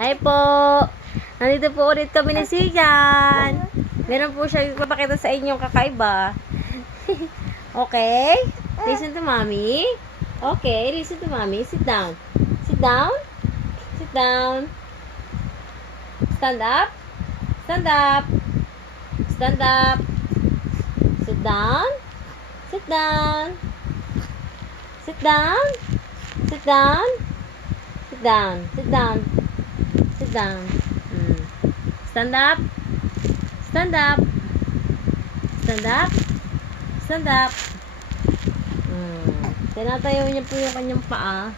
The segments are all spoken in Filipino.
Hi po! Nandito po ulit kami ni Sian. Meron po siya ipapakita sa inyong kakaiba. Okay? Listen to mommy. Okay, listen to mommy. Sit down. Sit down. Sit down. Stand up. Stand up. Stand up. Sit down. Sit down. Sit down. Sit down. Sit down. Sit down. Sit down. Stand up. Stand up. Stand up. Stand up. Tinatayo niya po yung kanyang paa.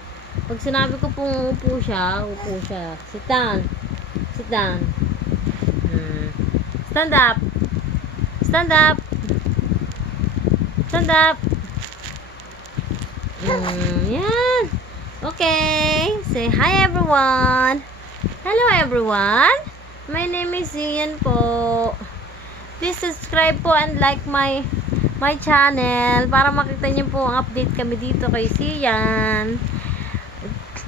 Pag sinabi ko pong upo siya, upo siya. Sit down. Sit down. Stand up. Stand up. Stand up. Yan. Okay. Say hi everyone. Hello everyone. My name is Ian po. Please subscribe po and like my channel para makita niyo po ang update kami dito kay Sian.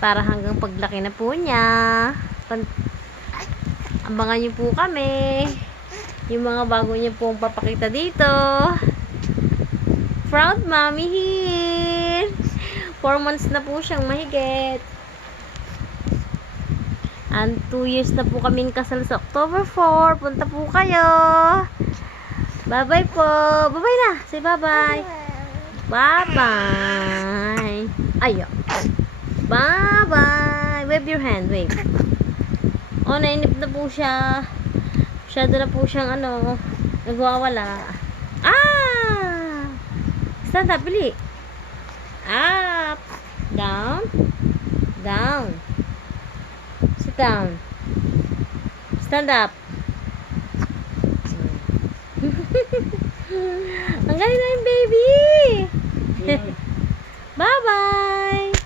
Para hanggang paglaki na po niya. Abangan niyo po kami. Yung mga bago niya pong papakita dito. Proud mommy here. 4 months na po siyang mahigit. And 2 years na po kaming kasal sa October 4. Punta po kayo. Bye-bye po. Bye-bye na. Say bye-bye. Bye-bye. Ayo. Bye-bye. Wave your hand. Wave. Oh, nainip na po siya. Masyado na po siyang nagwawala. Ah! Stand up, Billy. Up. Down. Down. Sit down. Stand up. Ang galing na yung baby. Bye-bye.